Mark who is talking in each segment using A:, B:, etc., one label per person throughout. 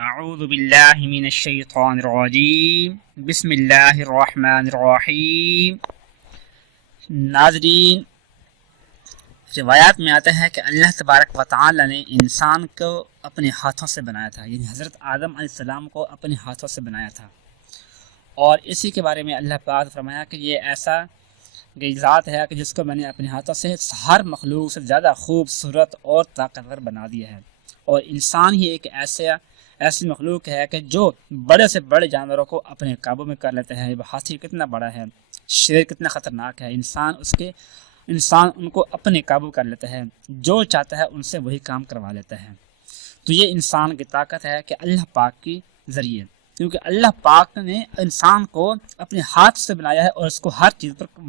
A: اعوذ باللہ من الشیطان الرجیم بسم اللہ الرحمن الرحیم ناظرین، روایات میں آتا ہے کہ اللہ تبارک و تعالی نے انسان کو اپنے ہاتھوں سے بنایا تھا یعنی حضرت آدم علیہ السلام کو اپنے ہاتھوں سے بنایا تھا۔ اور اسی کے بارے میں اللہ پاک فرمایا کہ یہ ایسا ذات ہے کہ جس کو میں نے اپنے ہاتھوں سے ہر مخلوق سے زیادہ خوبصورت اور طاقتور بنا دیا ہے۔ اور انسان ہی ایک ایسا ایسی مخلوق ہے کہ جو بڑے سے بڑے جانوروں کو اپنے قابو میں کر لیتے ہیں۔ ہاتھی کتنا بڑا ہے۔ شیر کتنا خطرناک ہے۔ انسان اس کے انسان ان کو اپنے قابو کر لیتا ہے جو چاہتا ہے ان سے وہی کام کروا لیتا ہے۔ تو یہ انسان کی طاقت ہے کہ اللہ پاک کی ذریعے۔ کیونکہ اللہ پاک نے انسان کو اپنے ہاتھ سے بنایا ہے اور اس کو ہر چیز پر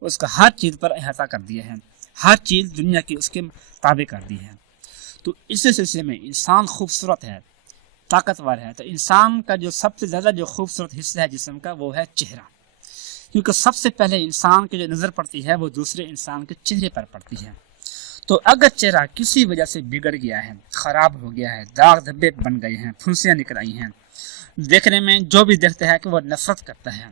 A: اس کا ہر چیز پر احاطہ کر دیا ہے۔ ہر چیز دنیا کی اس کے تابع کر دی ہے۔ تو اس سلسلے میں انسان خوبصورت ہے۔ طاقتور ہے۔ تو انسان کا جو سب سے زیادہ جو خوبصورت حصہ ہے جسم کا وہ ہے چہرہ۔ کیونکہ سب سے پہلے انسان کی جو نظر پڑتی ہے وہ دوسرے انسان کے چہرے پر پڑتی ہے۔ تو اگر چہرہ کسی وجہ سے بگڑ گیا ہے، خراب ہو گیا ہے، داغ دھبے بن گئے ہیں، پھنسیاں نکل آئی ہیں، دیکھنے میں جو بھی دیکھتا ہے کہ وہ نفرت کرتا ہے۔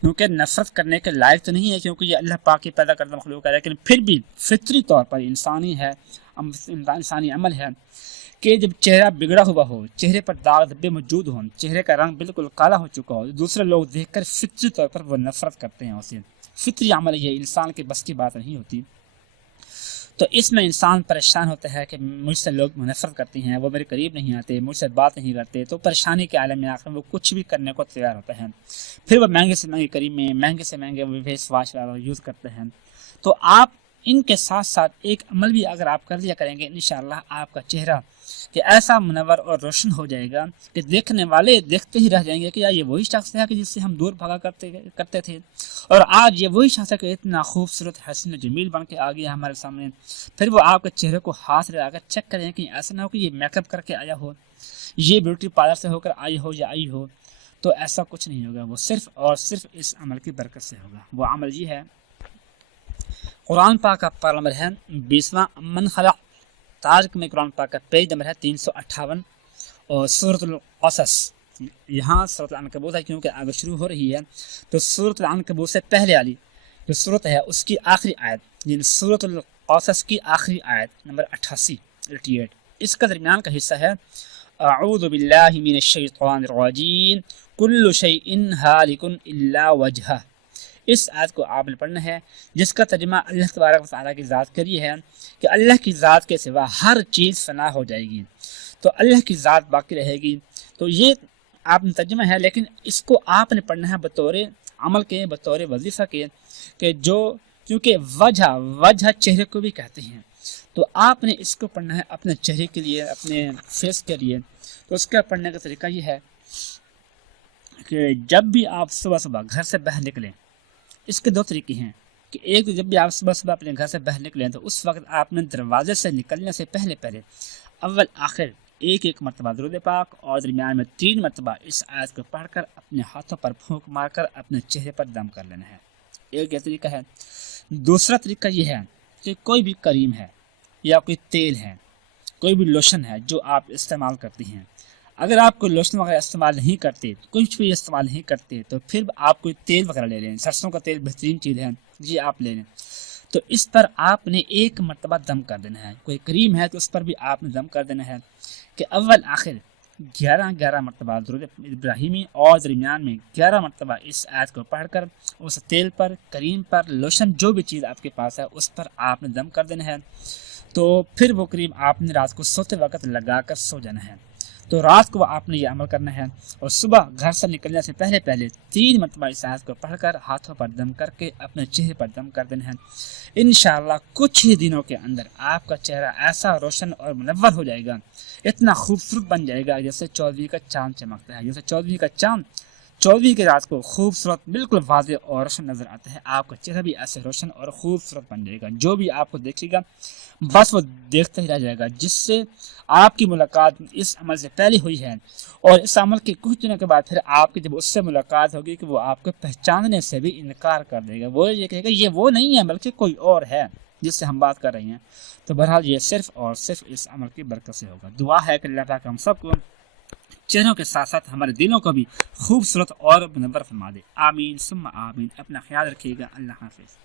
A: کیونکہ نفرت کرنے کے لائق تو نہیں ہے، کیونکہ یہ اللہ پاک کی پیدا کردہ مخلوق ہے، لیکن پھر بھی فطری طور پر انسانی ہے، انسانی عمل ہے۔ کہ جب چہرہ بگڑا ہوا ہو، چہرے پر داغ دھبے موجود ہوں، چہرے کا رنگ بالکل کالا ہو چکا ہو، دوسرے لوگ دیکھ کر فطری طور پر وہ نفرت کرتے ہیں اسے۔ فطری عمل یہ انسان کے بس کی بات نہیں ہوتی۔ تو اس میں انسان پریشان ہوتا ہے کہ مجھ سے لوگ نفرت کرتی ہیں، وہ میرے قریب نہیں آتے، مجھ سے بات نہیں کرتے۔ تو پریشانی کے عالم میں آ کر وہ کچھ بھی کرنے کو تیار ہوتے ہیں پھر وہ مہنگے سے مہنگے، قریب میں مہنگے سے مہنگے وہ فیس واش وغیرہ یوز کرتے ہیں۔ تو آپ ان کے ساتھ ساتھ ایک عمل بھی اگر آپ کر لیا کریں گے، انشاءاللہ آپ کا چہرہ کہ ایسا منور اور روشن ہو جائے گا کہ دیکھنے والے دیکھتے ہی رہ جائیں گے کہ یار یہ وہی شخص ہے کہ جس سے ہم دور بھاگا کرتے کرتے تھے۔ اور آج یہ وہی شخص ہے کہ اتنا خوبصورت حسین جمیل بن کے آ گیا ہمارے سامنے۔ پھر وہ آپ کے چہرے کو ہاتھ لگا کر چیک کریں کہ ایسا نہ ہو کہ یہ میک اپ کر کے آیا ہو، یہ بیوٹی پارلر سے ہو کر آئی ہو یا آئی ہو، تو ایسا کچھ نہیں ہوگا۔ وہ صرف اور صرف اس عمل کی برکت سے ہوگا۔ وہ عمل یہ ہے قرآن پاک کا پارلمر ہے بیسواں امن خلق۔ تارک میں قرآن پاک کا پیج نمبر ہے تین سو اٹھاون۔ اور صورت القصص، یہاں صورت العنکبوت ہے کیونکہ آگے شروع ہو رہی ہے۔ تو صورت العنکبوت سے پہلے والی جو صورت ہے، اس کی آخری آیت یعنی صورت القصص کی آخری آیت نمبر اٹھاسی ایٹی ایٹ اس کا درمیان کا حصہ ہے، اعوذ باللہ من الشیطان الرجیم۔ کل شیء حالک الا وجہہ۔ اس آیت کو آپ نے پڑھنا ہے، جس کا ترجمہ اللہ تبارک و تعالیٰ کی ذات کری ہے کہ اللہ کی ذات کے سوا ہر چیز فنا ہو جائے گی۔ تو اللہ کی ذات باقی رہے گی۔ تو یہ آپ نے ترجمہ ہے، لیکن اس کو آپ نے پڑھنا ہے بطور عمل کے، بطور وظیفہ کے کہ جو کیونکہ وجہ وجہ چہرے کو بھی کہتے ہیں۔ تو آپ نے اس کو پڑھنا ہے اپنے چہرے کے لیے، اپنے فیس کے لیے۔ تو اس کا پڑھنے کا طریقہ یہ ہے کہ جب بھی آپ صبح صبح گھر سے باہر نکلیں اس کے دو طریقے ہیں کہ ایک جب بھی آپ صبح صبح اپنے گھر سے باہر نکلیں تو اس وقت آپ نے دروازے سے نکلنے سے پہلے پہلے اول آخر ایک ایک مرتبہ درود پاک اور درمیان میں تین مرتبہ اس آیت کو پڑھ کر اپنے ہاتھوں پر پھونک مار کر اپنے چہرے پر دم کر لینا ہے۔ ایک یہ طریقہ ہے۔ دوسرا طریقہ یہ ہے کہ کوئی بھی کریم ہے یا کوئی تیل ہے، کوئی بھی لوشن ہے جو آپ استعمال کرتی ہیں اگر آپ کوئی لوشن وغیرہ استعمال نہیں کرتے کچھ بھی استعمال نہیں کرتے، تو پھر آپ کوئی تیل وغیرہ لے لیں۔ سرسوں کا تیل بہترین چیز ہے۔ جی آپ لے لیں۔ تو اس پر آپ نے ایک مرتبہ دم کر دینا ہے۔ کوئی کریم ہے تو اس پر بھی آپ نے دم کر دینا ہے کہ اول آخر گیارہ گیارہ مرتبہ درود ابراہیمی اور درمیان میں گیارہ مرتبہ اس آیت کو پڑھ کر اس تیل پر، کریم پر، لوشن جو بھی چیز آپ کے پاس ہے، اس پر آپ نے دم کر دینا ہے۔ تو پھر وہ کریم آپ نے رات کو سوتے وقت لگا کر سو جانا ہے۔ تو رات کو آپ نے یہ عمل کرنا ہے۔ اور صبح گھر سے نکلنے سے پہلے پہلے تین مرتبہ اس آیت کو پڑھ کر ہاتھوں پر دم کر کے اپنے چہرے پر دم کر دینا ہے۔ انشاءاللہ کچھ ہی دنوں کے اندر آپ کا چہرہ ایسا روشن اور منور ہو جائے گا، اتنا خوبصورت بن جائے گا جیسے چودھری کا چاند چمکتا ہے۔ جیسے چودھری کا چاند چودھری کے رات کو خوبصورت، بالکل واضح اور روشن نظر آتا ہے آپ کا چہرہ بھی ایسے روشن اور خوبصورت بن جائے گا۔ جو بھی آپ کو دیکھے گا، بس وہ دیکھتا ہی رہ جائے گا، جس سے آپ کی ملاقات اس عمل سے پہلے ہوئی ہے۔ اور اس عمل کے کچھ دنوں کے بعد پھر آپ کی جب اس سے ملاقات ہوگی کہ وہ آپ کو پہچاننے سے بھی انکار کر دے گا۔ وہ یہ کہے گا، یہ وہ نہیں ہے، بلکہ کوئی اور ہے جس سے ہم بات کر رہے ہیں۔ تو بہرحال یہ صرف اور صرف اس عمل کی برکت سے ہوگا۔ دعا ہے کہ اللہ تعالیٰ ہم سب کو چہروں کے ساتھ ساتھ ہمارے دلوں کو بھی خوبصورت اور منور فرما دے۔ آمین سم آمین۔ اپنا خیال رکھیے گا۔ اللہ حافظ۔